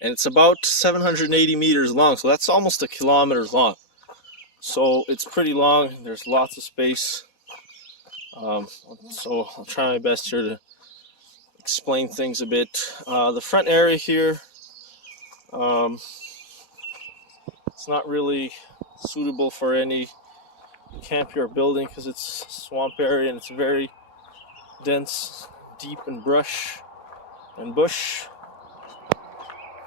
and it's about 780 meters long, so that's almost a kilometer long. So it's pretty long. There's lots of space. So I'll try my best here to explain things a bit. The front area here, it's not really suitable for any camp you're building because it's a swamp area and it's very dense, deep in brush and bush.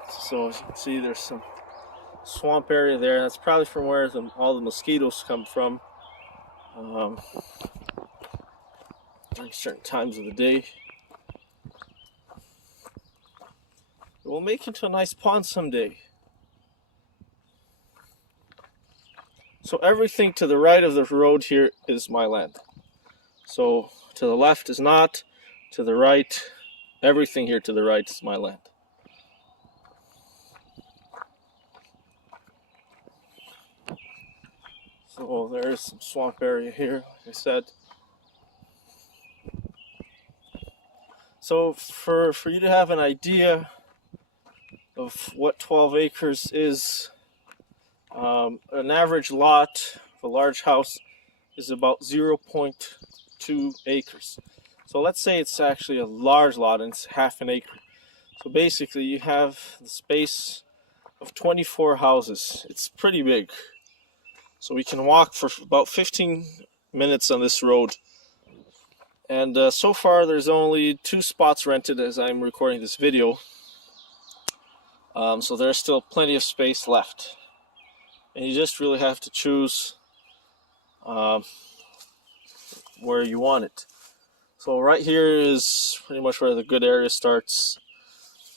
So as you can see, there's some swamp area there. That's probably from where all the mosquitoes come from during certain times of the day. It will make into a nice pond someday. So everything to the right of the road here is my land. So to the left is not, to the right, everything here to the right is my land. So there's some swamp area here, like I said. So for you to have an idea of what 12 acres is, an average lot of a large house is about 0.2 acres. So let's say it's actually a large lot and it's half an acre. So basically you have the space of 24 houses. It's pretty big. So we can walk for about 15 minutes on this road. And so far there's only 2 spots rented as I'm recording this video. So there's still plenty of space left. And you just really have to choose where you want it. So right here is pretty much where the good area starts.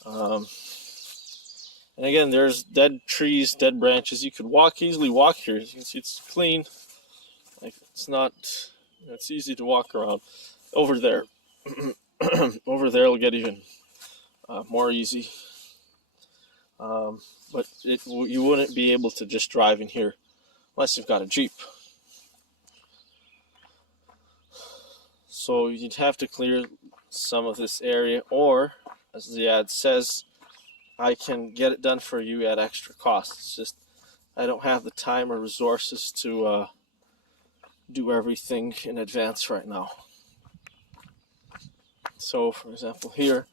And again, there's dead trees, dead branches. You could easily walk here. As you can see, it's clean. Like it's easy to walk around. Over there, over there will get even more easy. But you wouldn't be able to just drive in here unless you've got a Jeep. So you'd have to clear some of this area, or as the ad says, I can get it done for you at extra cost. It's just I don't have the time or resources to do everything in advance right now. So for example, here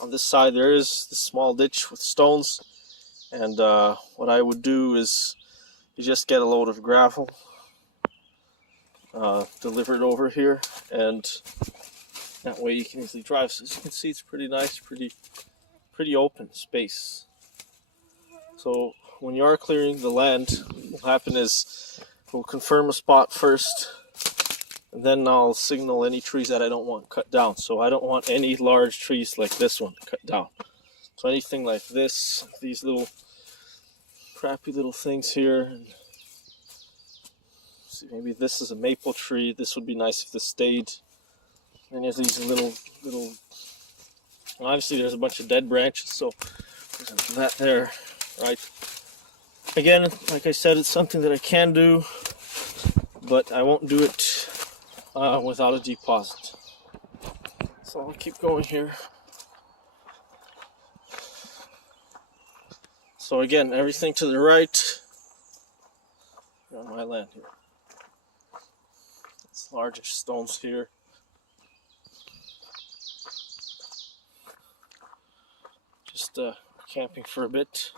on this side there is this small ditch with stones, and what I would do is you just get a load of gravel, deliver it over here, and that way you can easily drive. So as you can see, it's pretty nice, pretty open space. So when you are clearing the land, what will happen is we'll confirm a spot first, and then I'll signal any trees that I don't want cut down. So I don't want any large trees like this one cut down. So anything like this, these little crappy little things here, and see, maybe this is a maple tree. This would be nice if this stayed. And there's these little obviously there's a bunch of dead branches, so there's that there, right? Again, like I said, it's something that I can do, but I won't do it without a deposit. So I'll keep going here. So again, everything to the right on my land here. It's largish stones here. Just camping for a bit.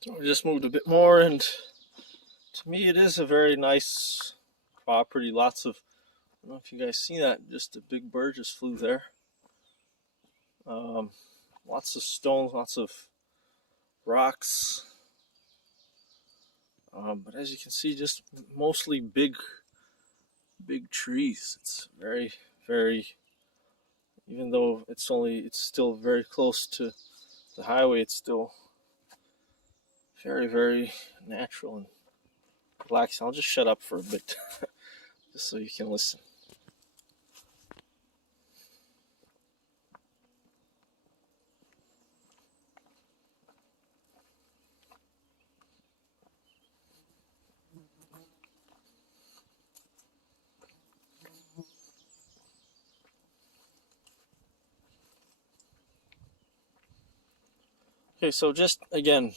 So we just moved a bit more, and to me it is a very nice property. Lots of, I don't know if you guys see that, just a big bird just flew there. Lots of stones, lots of rocks. But as you can see, just mostly big trees. It's very, very, even though it's still very close to the highway, it's still very, very natural and relaxing. I'll just shut up for a bit just so you can listen. Okay, so just again,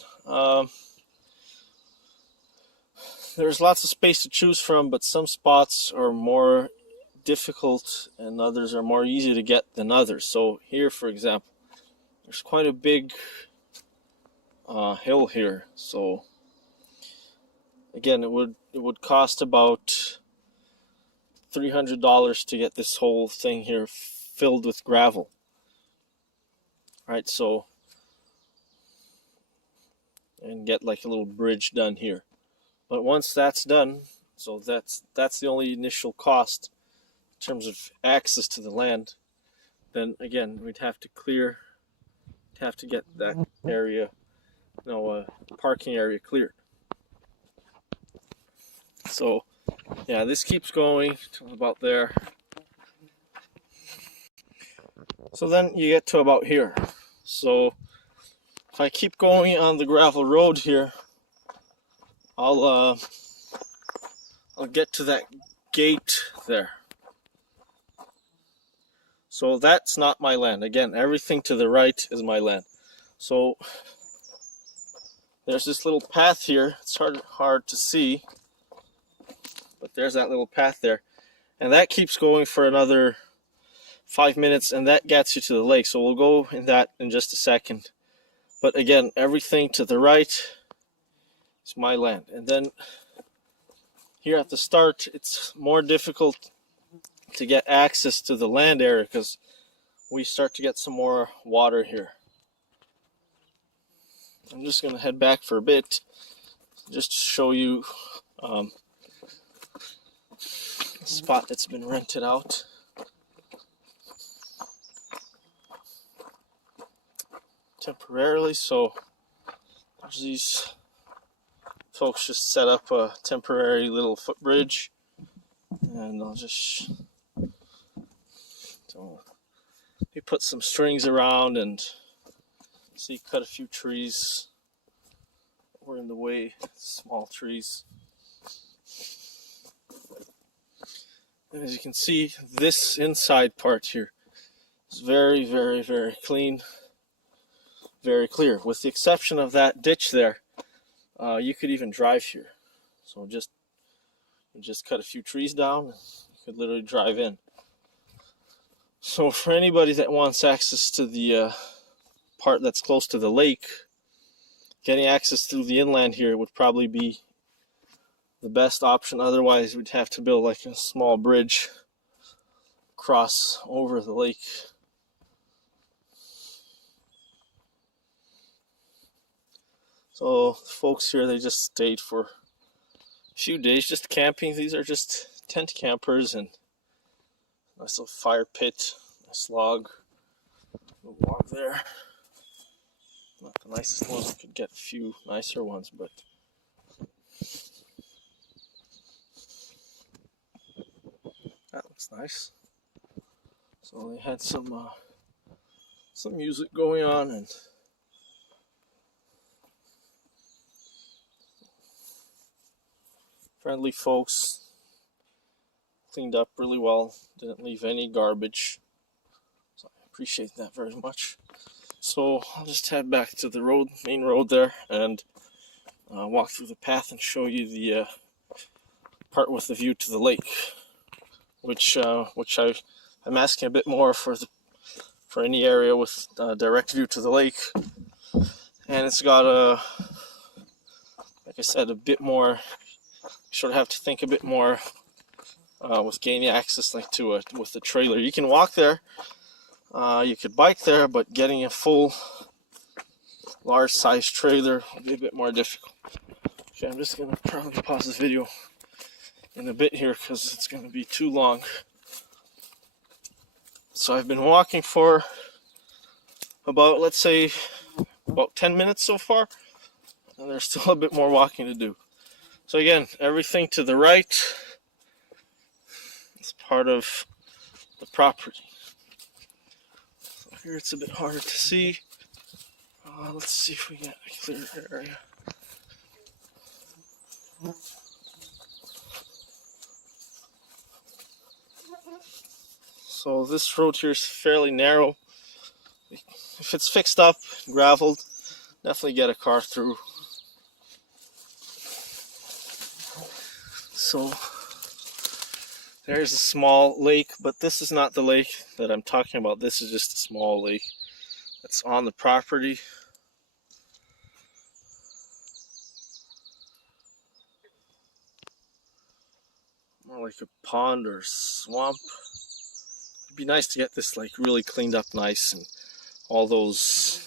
there's lots of space to choose from, but some spots are more difficult and others are more easy to get than others. So here, for example, there's quite a big hill here. So again, it would cost about $300 to get this whole thing here filled with gravel. Right, so and get like a little bridge done here. But once that's done, so that's the only initial cost in terms of access to the land. Then again, we'd have to get that area, parking area cleared. So yeah, this keeps going to about there. So then you get to about here. So if I keep going on the gravel road here, I'll get to that gate there. So that's not my land. Again, everything to the right is my land. So there's this little path here. It's hard to see, but there's that little path there. And that keeps going for another 5 minutes, and that gets you to the lake. So we'll go in that in just a second. But again, everything to the right is my land. And then here at the start, it's more difficult to get access to the land area because we start to get some more water here. I'm just going to head back for a bit just to show you a spot that's been rented out. Temporarily, so there's these folks just set up a temporary little footbridge, and I'll just he put some strings around and see, cut a few trees that were in the way, small trees. And as you can see, this inside part here is very, very, very clean, very clear. With the exception of that ditch there, you could even drive here. So just cut a few trees down, you could literally drive in. So for anybody that wants access to the part that's close to the lake, getting access through the inland here would probably be the best option. Otherwise, we'd have to build like a small bridge across over the lake. So the folks here, they just stayed for a few days just camping. These are just tent campers, and nice little fire pit, nice log, there. Not the nicest ones, we could get a few nicer ones, but that looks nice. So they had some music going on, and friendly folks, cleaned up really well, didn't leave any garbage, so I appreciate that very much. So I'll just head back to the main road there, and walk through the path and show you the part with the view to the lake, which I'm asking a bit more for any area with direct view to the lake, and it's got like I said, a bit more. Sort of have to think a bit more with gaining access like to it with the trailer. You can walk there, you could bike there, but getting a full large size trailer would be a bit more difficult. Okay, I'm just gonna probably pause this video in a bit here because it's gonna be too long. So I've been walking for about, let's say, about 10 minutes so far, and there's still a bit more walking to do. So again, everything to the right is part of the property. So here it's a bit harder to see. Let's see if we get a clear area. So this road here is fairly narrow. If it's fixed up, graveled, definitely get a car through. So there's a small lake, but this is not the lake that I'm talking about. This is just a small lake that's on the property. More like a pond or swamp. It'd be nice to get this like really cleaned up nice, and all those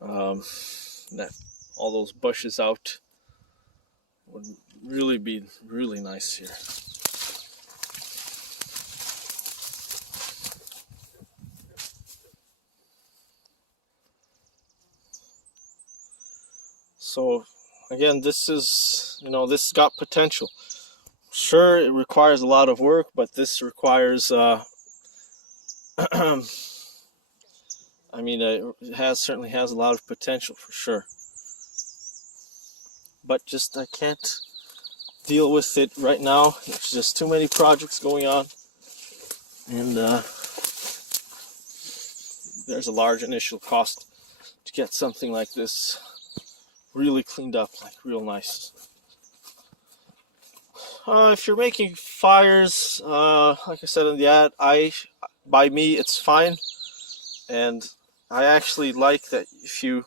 all those bushes out. Would really be really nice here. So again, this is, this got potential. Sure, it requires a lot of work, but this requires I mean, it certainly has a lot of potential for sure. But just I can't deal with it right now. There's just too many projects going on, and there's a large initial cost to get something like this really cleaned up, like real nice. If you're making fires, like I said in the ad, by me it's fine, and I actually like that if you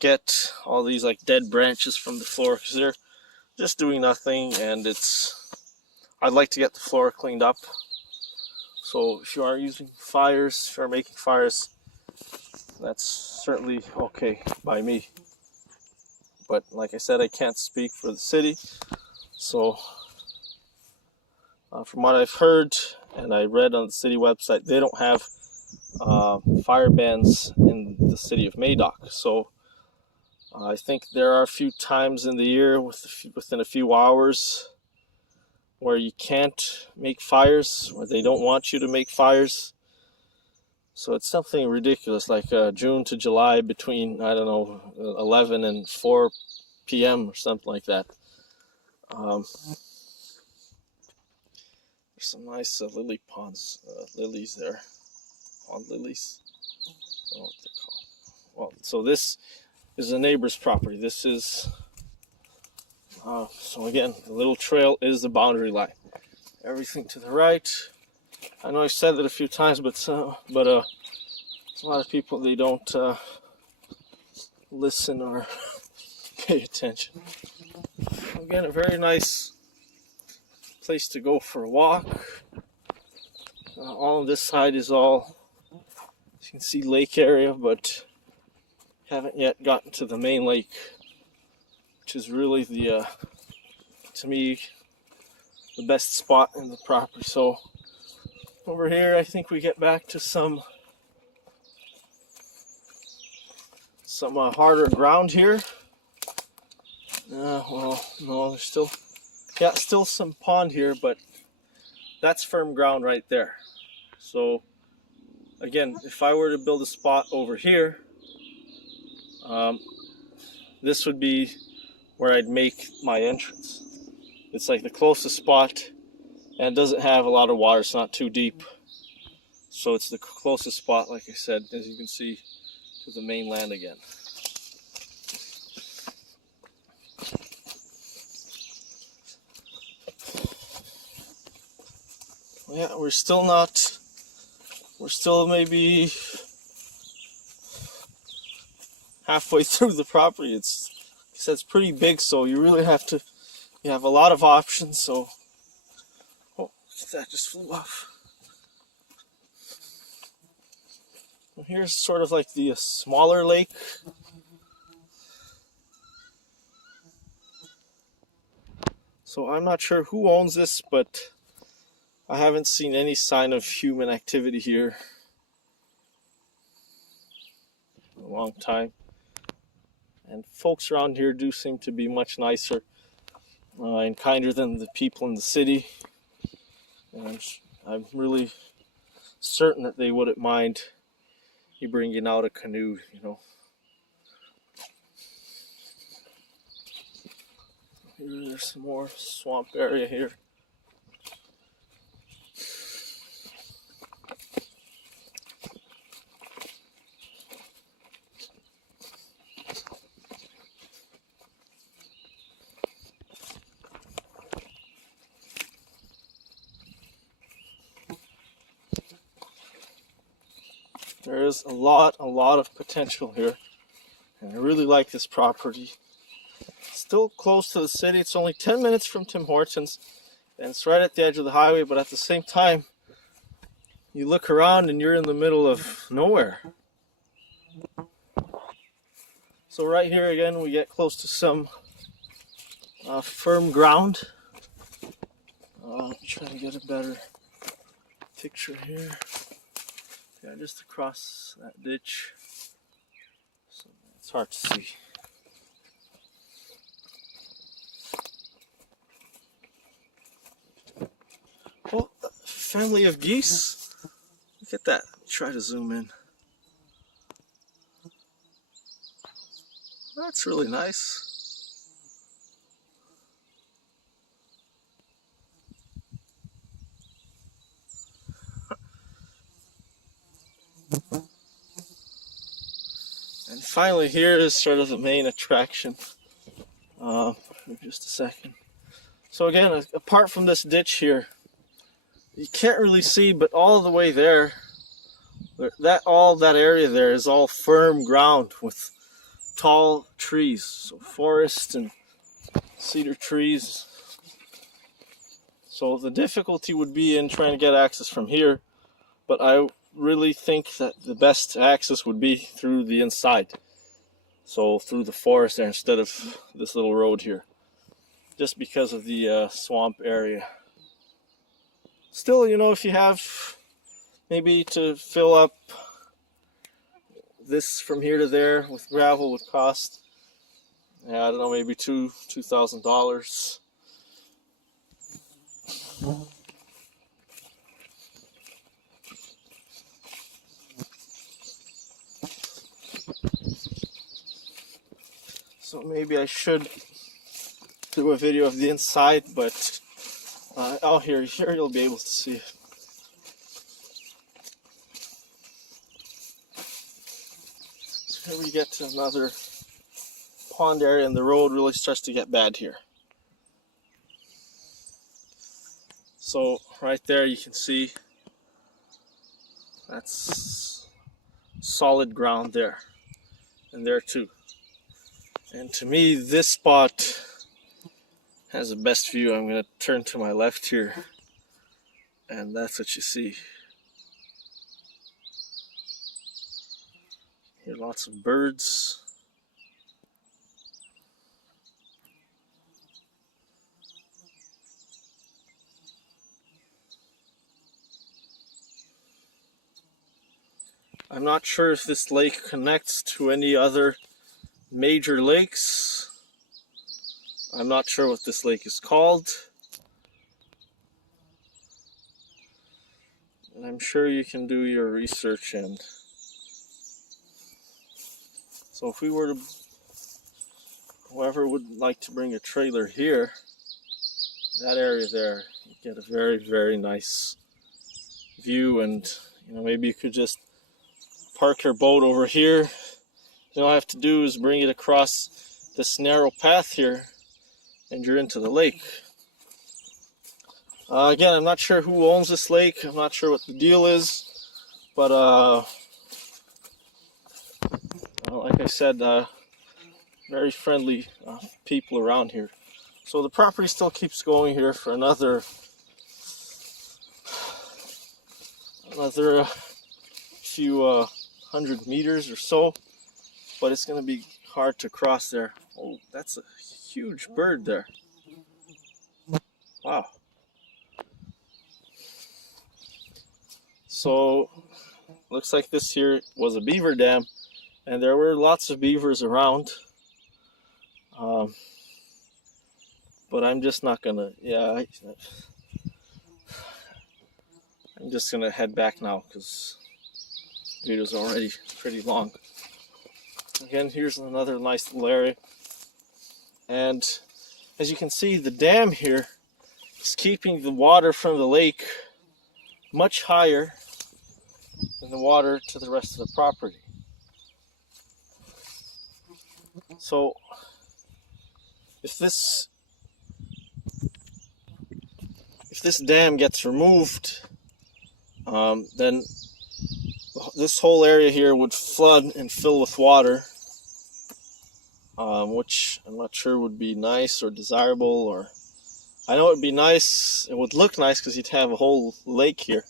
get all these like dead branches from the floor, because they're just doing nothing, and I'd like to get the floor cleaned up. So if you are using fires, if you are making fires, that's certainly okay by me. But like I said, I can't speak for the city. So from what I've heard and I read on the city website, they don't have fire bans in the city of Madoc. So I think there are a few times in the year within a few hours where you can't make fires, where they don't want you to make fires. So it's something ridiculous, like June to July between, I don't know, 11 and 4 p.m. or something like that. There's some nice lily ponds, lilies there. Pond lilies. I don't know what they're called. Well, so this is a neighbor's property. This is, so again, the little trail is the boundary line. Everything to the right. I know I've said that a few times, but a lot of people, they don't listen or pay attention. Again, a very nice place to go for a walk. All on this side is all, you can see, lake area, but haven't yet gotten to the main lake, which is really the, to me, the best spot in the property. So over here, I think we get back to some harder ground here. Well, no, there's still some pond here, but that's firm ground right there. So again, if I were to build a spot over here, this would be where I'd make my entrance. It's like the closest spot, and it doesn't have a lot of water. It's not too deep, so it's the closest spot, like I said, as you can see, to the mainland again. Yeah, we're still maybe halfway through the property. It's pretty big, so you really have a lot of options. So, oh, that just flew off. Well, here's sort of like the smaller lake. So I'm not sure who owns this, but I haven't seen any sign of human activity here in a long time. And folks around here do seem to be much nicer and kinder than the people in the city. And I'm really certain that they wouldn't mind you bringing out a canoe, There's some more swamp area here. There is a lot of potential here, and I really like this property. Still close to the city. It's only 10 minutes from Tim Hortons, and it's right at the edge of the highway, but at the same time, you look around and you're in the middle of nowhere. So right here again, we get close to some firm ground. Try to get a better picture here. Yeah, just across that ditch. So it's hard to see. Oh, a family of geese. Look at that. Try to zoom in. That's really nice. And finally, here is sort of the main attraction. Just a second. So again, apart from this ditch here, you can't really see, but all the way there, that area there is all firm ground with tall trees, so forest and cedar trees. So the difficulty would be in trying to get access from here, but I really think that the best access would be through the inside. So through the forest there instead of this little road here, just because of the swamp area. Still, you know, if you have maybe to fill up this from here to there with gravel would cost, yeah, I don't know, maybe $2,000. So maybe I should do a video of the inside, but here you'll be able to see it. So here we get to another pond area, and the road really starts to get bad here. So right there you can see that's solid ground there, and there too. And to me, this spot has the best view. I'm going to turn to my left here, and that's what you see. Here, lots of birds. I'm not sure if this lake connects to any other major lakes. I'm not sure what this lake is called. And I'm sure you can do your research, and so if we were to, whoever would like to bring a trailer here, that area there, you get a very, very nice view, and you know, maybe you could just park your boat over here. All I have to do is bring it across this narrow path here, and you're into the lake. Again, I'm not sure who owns this lake. I'm not sure what the deal is, but like I said, very friendly people around here. So the property still keeps going here for another few 100 meters or so, but it's going to be hard to cross there. Oh, that's a huge bird there. Wow. So looks like this here was a beaver dam, and there were lots of beavers around. But I'm just not gonna, I'm just gonna head back now because the video's already pretty long. Again, here's another nice little area, and as you can see, the dam here is keeping the water from the lake much higher than the water to the rest of the property. So if this dam gets removed, then this whole area here would flood and fill with water, which I'm not sure would be nice or desirable. Or I know it would be nice, it would look nice because you'd have a whole lake here,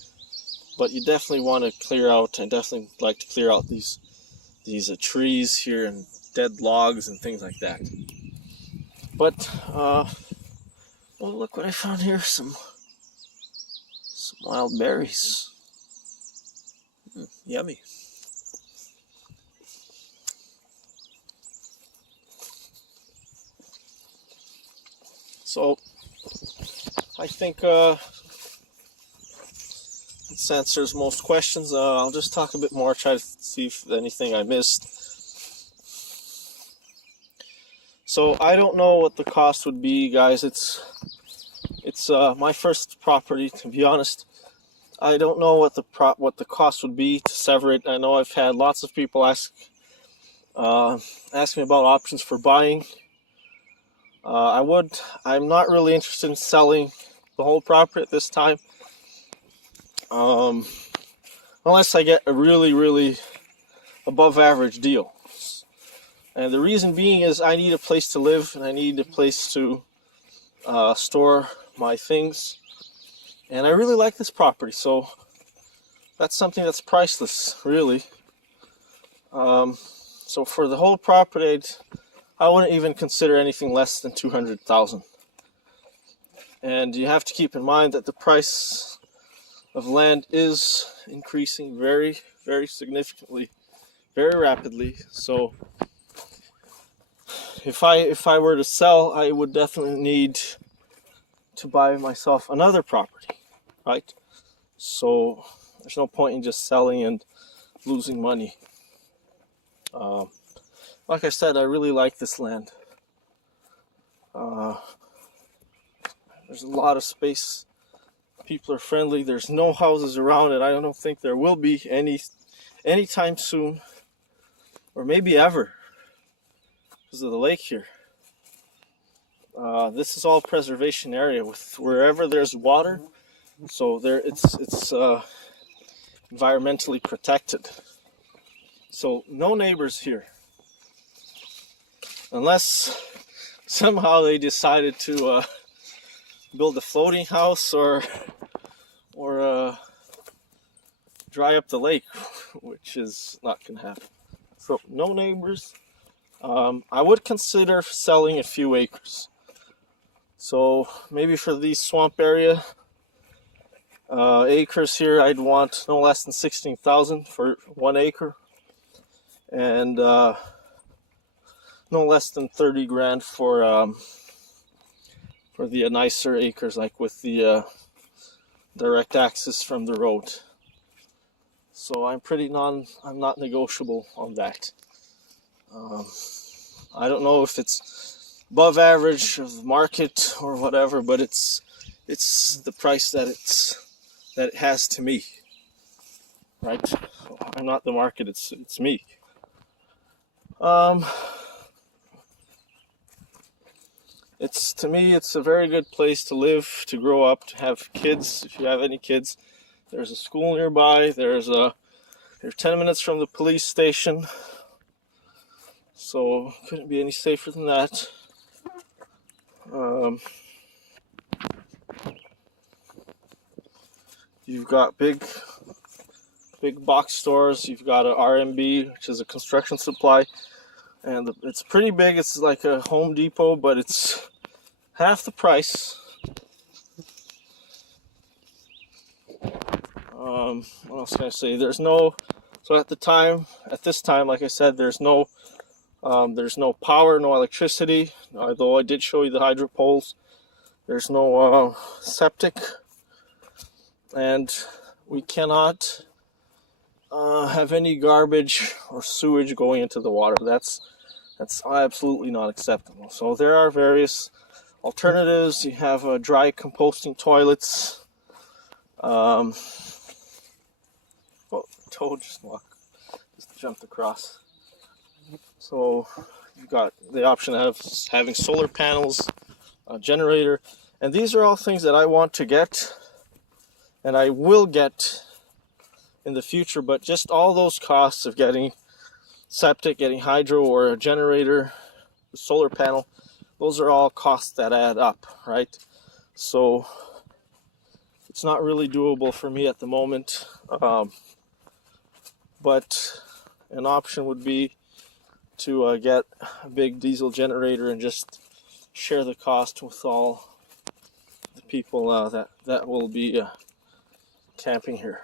but you definitely want to clear out. I definitely like to clear out these trees here and dead logs and things like that. But well, look what I found here, some wild berries. Yummy. So I think this answers most questions. I'll just talk a bit more, try to see if anything I missed. So I don't know what the cost would be, guys. It's my first property, to be honest. I don't know what the cost would be to sever it. I know I've had lots of people ask me about options for buying. I'm not really interested in selling the whole property at this time, unless I get a really, really above average deal. And the reason being is I need a place to live, and I need a place to store my things. And I really like this property, so that's something that's priceless, really. So for the whole property, I wouldn't even consider anything less than $200,000. And you have to keep in mind that the price of land is increasing very, very significantly, very rapidly. So if I were to sell, I would definitely need to buy myself another property, right? So there's no point in just selling and losing money. Like I said, I really like this land. There's a lot of space. People are friendly. There's no houses around it. I don't think there will be anytime soon, or maybe ever, because of the lake here. This is all preservation area with wherever there's water, so it's environmentally protected. So no neighbors here, unless somehow they decided to build a floating house or dry up the lake, which is not gonna happen. So no neighbors. I would consider selling a few acres. So maybe for the swamp area, acres here, I'd want no less than $16,000 for 1 acre, and no less than 30 grand for the nicer acres, like with the direct access from the road. So I'm not negotiable on that. I don't know if it's above average of the market or whatever, but it's the price that it has to me, right? I'm not the market, it's me. To me, it's a very good place to live, to grow up, to have kids. If you have any kids, there's a school nearby. You're 10 minutes from the police station, so couldn't be any safer than that. You've got big box stores. You've got a RMB, which is a construction supply, and it's pretty big. It's like a Home Depot, but it's half the price. What else can I say? So at this time, like I said, there's no power, no electricity, although I did show you the hydro poles. There's no septic, and we cannot have any garbage or sewage going into the water. That's absolutely not acceptable. So there are various alternatives. You have dry composting toilets. Oh, toad just jumped across. So you've got the option of having solar panels, a generator, and these are all things that I want to get, and I will get in the future. But just all those costs of getting septic, getting hydro or a generator, a solar panel, those are all costs that add up, right? So it's not really doable for me at the moment. But an option would be to get a big diesel generator and just share the cost with all the people that will be camping here.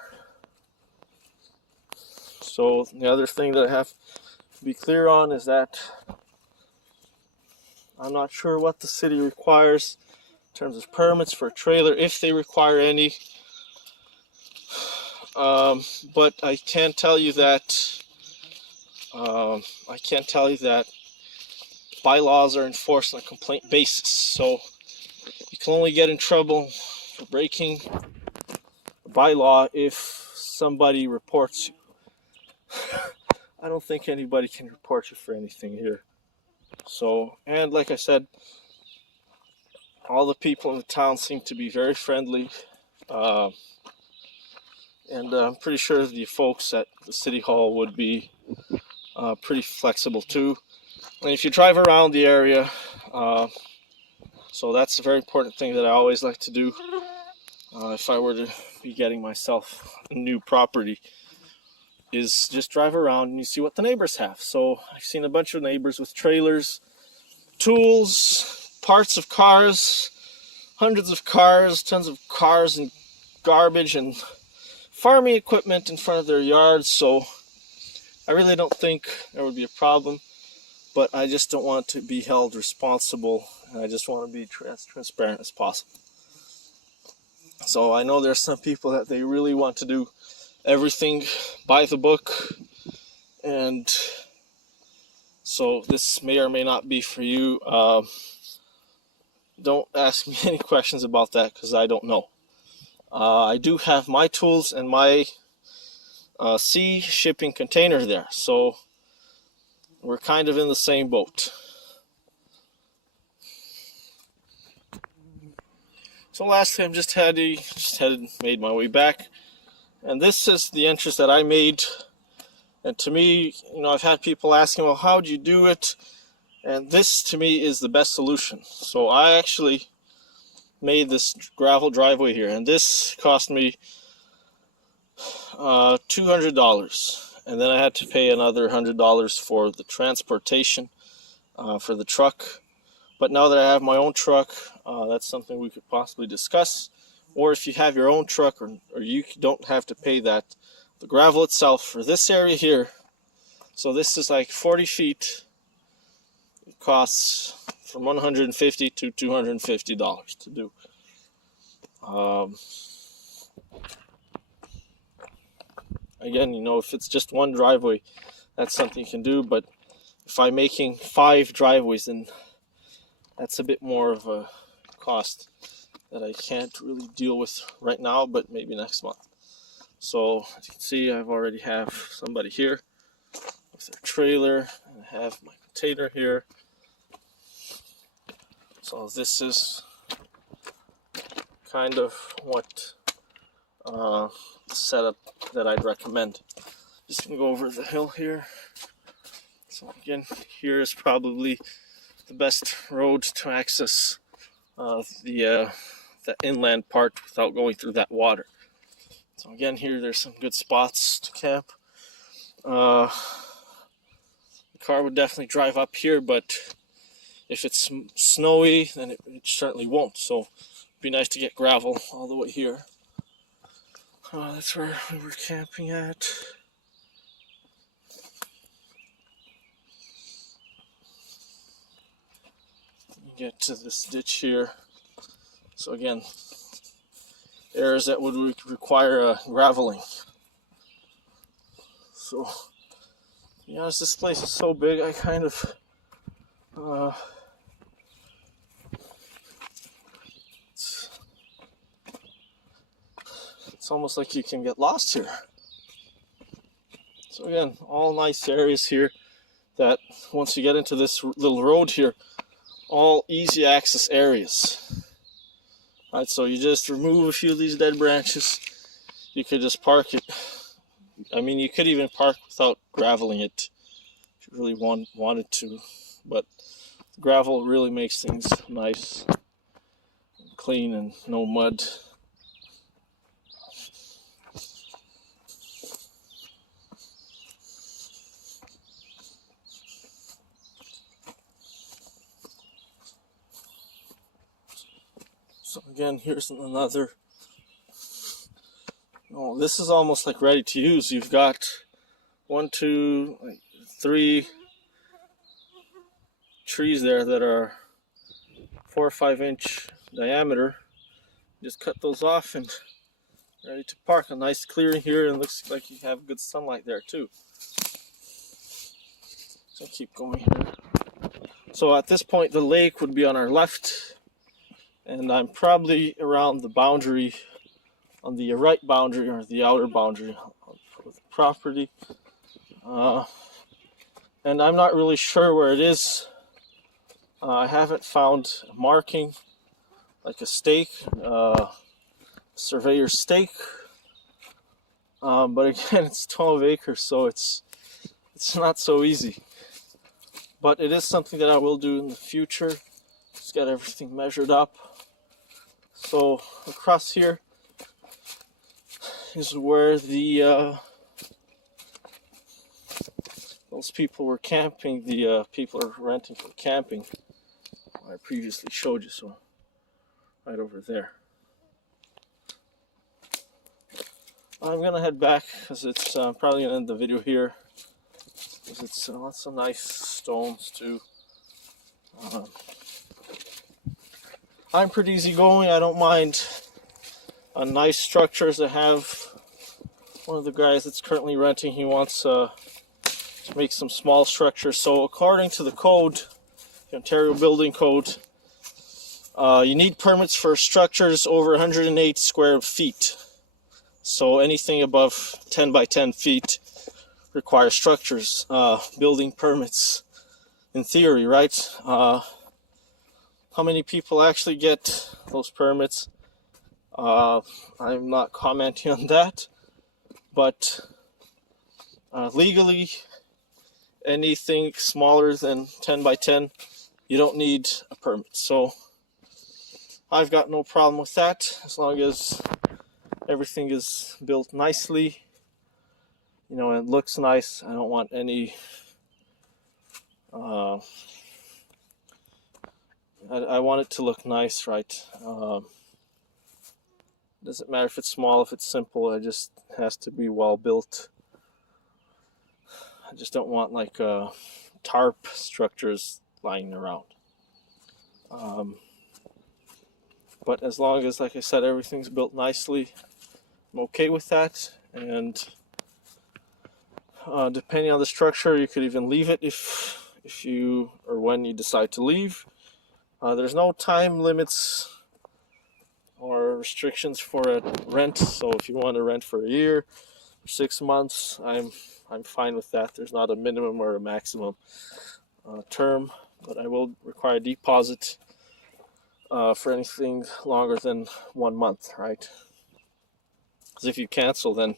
So the other thing that I have to be clear on is that I'm not sure what the city requires in terms of permits for a trailer, if they require any. But I can tell you that bylaws are enforced on a complaint basis. So you can only get in trouble for breaking a bylaw if somebody reports you. I don't think anybody can report you for anything here. So, and like I said, all the people in the town seem to be very friendly. And I'm pretty sure the folks at the city hall would be pretty flexible too. And if you drive around the area, so that's a very important thing that I always like to do if I were to be getting myself a new property, is just drive around and you see what the neighbors have. So I've seen a bunch of neighbors with trailers, tools, parts of cars, hundreds of cars, tons of cars and garbage and farming equipment in front of their yards. So I really don't think there would be a problem, but I just don't want to be held responsible, and I just want to be as transparent as possible. So I know there's some people that they really want to do everything by the book, and so this may or may not be for you. Don't ask me any questions about that because I don't know. I do have my tools and my sea shipping container there, so we're kind of in the same boat. So lastly, I'm just made my way back, and this is the entrance that I made. And to me, I've had people asking, well, how'd you do it? And this to me is the best solution. So I actually made this gravel driveway here, and this cost me $200, and then I had to pay another $100 for the transportation for the truck. But now that I have my own truck, that's something we could possibly discuss. Or if you have your own truck, or you don't have to pay that, the gravel itself for this area here, so this is like 40 feet, it costs from $150 to $250 to do. Again, if it's just one driveway, that's something you can do. But if I'm making 5 driveways, then that's a bit more of a cost that I can't really deal with right now, but maybe next month. So as you can see, I've already have somebody here with their trailer, and I have my container here. So this is kind of what the setup that I'd recommend. Just gonna go over the hill here. So again, here is probably the best road to access the inland part without going through that water. So again, there's some good spots to camp. The car would definitely drive up here, but if it's snowy, then it certainly won't. So it'd be nice to get gravel all the way here. That's where we were camping at. Get to this ditch here. So again, areas that would require graveling. So, this place is so big, I kind of it's almost like you can get lost here. So again, all nice areas here that once you get into this little road here, all easy access areas. Alright, so you just remove a few of these dead branches. You could just park it I mean, you could even park without graveling it if you really wanted to, but gravel really makes things nice and clean and no mud. So again, here's another. Oh, this is almost like ready to use. You've got 1, 2, 3 trees there that are 4 or 5 inch diameter. Just cut those off and ready to park. A nice clearing here, and looks like you have good sunlight there too. So keep going here. So at this point, the lake would be on our left, and I'm probably around the boundary, on the right boundary or the outer boundary of the property. And I'm not really sure where it is. I haven't found a marking, like a stake, surveyor's stake. But again, it's 12 acres, so it's not so easy. But it is something that I will do in the future. Just get everything measured up. So across here is where the those people were camping. The people are renting for camping. I previously showed you, so right over there. I'm gonna head back because it's probably gonna end the video here. Because it's lots of nice stones too. I'm pretty easygoing. I don't mind nice structures. I have one of the guys that's currently renting. He wants to make some small structures. So according to the code, the Ontario Building Code, you need permits for structures over 108 square feet. So anything above 10 by 10 feet requires structures, building permits, in theory, right? How many people actually get those permits? I'm not commenting on that, but legally, anything smaller than 10 by 10, you don't need a permit. So I've got no problem with that, as long as everything is built nicely, you know, and it looks nice. I don't want any I want it to look nice, right? Doesn't matter if it's small, if it's simple. It just has to be well built. I just don't want like tarp structures lying around. But as long as, like I said, everything's built nicely, I'm okay with that. And depending on the structure, you could even leave it if you or when you decide to leave. There's no time limits or restrictions for a rent. So if you want to rent for a year or 6 months, I'm fine with that. There's not a minimum or a maximum term, but I will require a deposit for anything longer than 1 month, right? Because if you cancel, then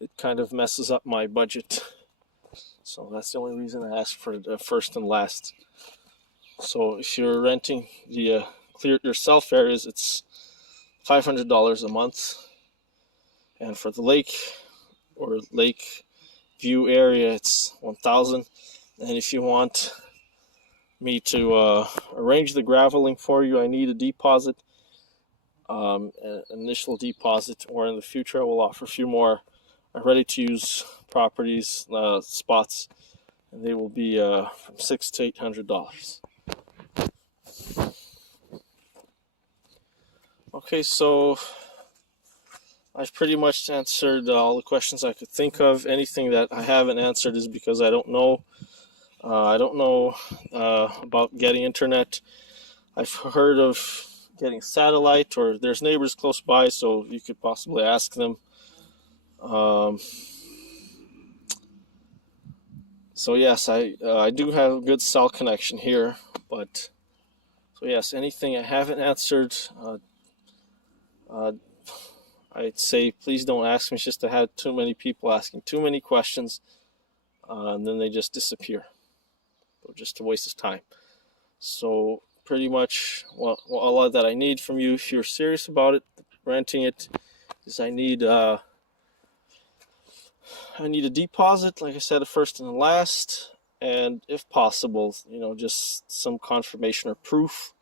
it kind of messes up my budget. So that's the only reason I asked for the first and last. So if you're renting the clear it yourself areas, it's $500 a month. And for the lake or lake view area, it's $1,000. And if you want me to arrange the graveling for you, I need a deposit, an initial deposit, or in the future I will offer a few more ready-to-use properties, spots, and they will be from $600 to $800. Okay, so I've pretty much answered all the questions I could think of. Anything that I haven't answered is because I don't know. I don't know about getting internet. I've heard of getting satellite, or there's neighbors close by, so you could possibly ask them. So yes, I do have a good cell connection here, but so yes, anything I haven't answered, I'd say please don't ask me. It's just I had too many people asking too many questions, and then they just disappear. So just a waste of time. So pretty much all that I need from you, if you're serious about it, renting it, is I need a deposit, like I said, a first and a last, and if possible, just some confirmation or proof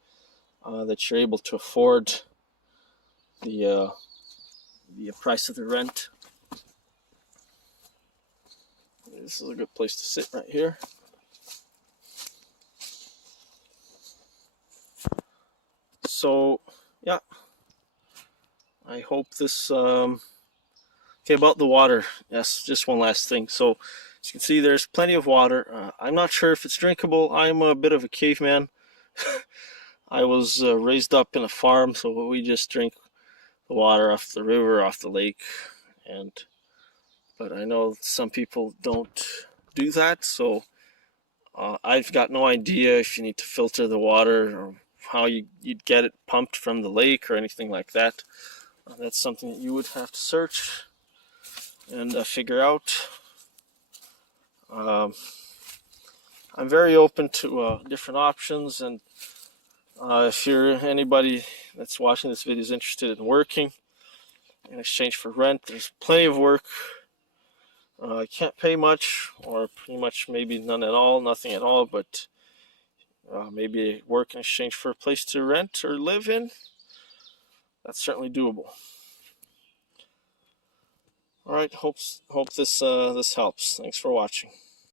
that you're able to afford the price of the rent. This is a good place to sit right here. So, yeah, I hope this. Okay, about the water. Yes, just one last thing. So, as you can see, there's plenty of water. I'm not sure if it's drinkable. I'm a bit of a caveman. I was raised up in a farm, so we just drink the water off the river, off the lake, but I know some people don't do that, so I've got no idea if you need to filter the water or how you'd get it pumped from the lake or anything like that. That's something that you would have to search and figure out. I'm very open to different options, and if anybody that's watching this video is interested in working in exchange for rent, there's plenty of work. I can't pay much, or pretty much maybe none at all, nothing at all, but maybe work in exchange for a place to rent or live in. That's certainly doable. All right, hope this helps. Thanks for watching.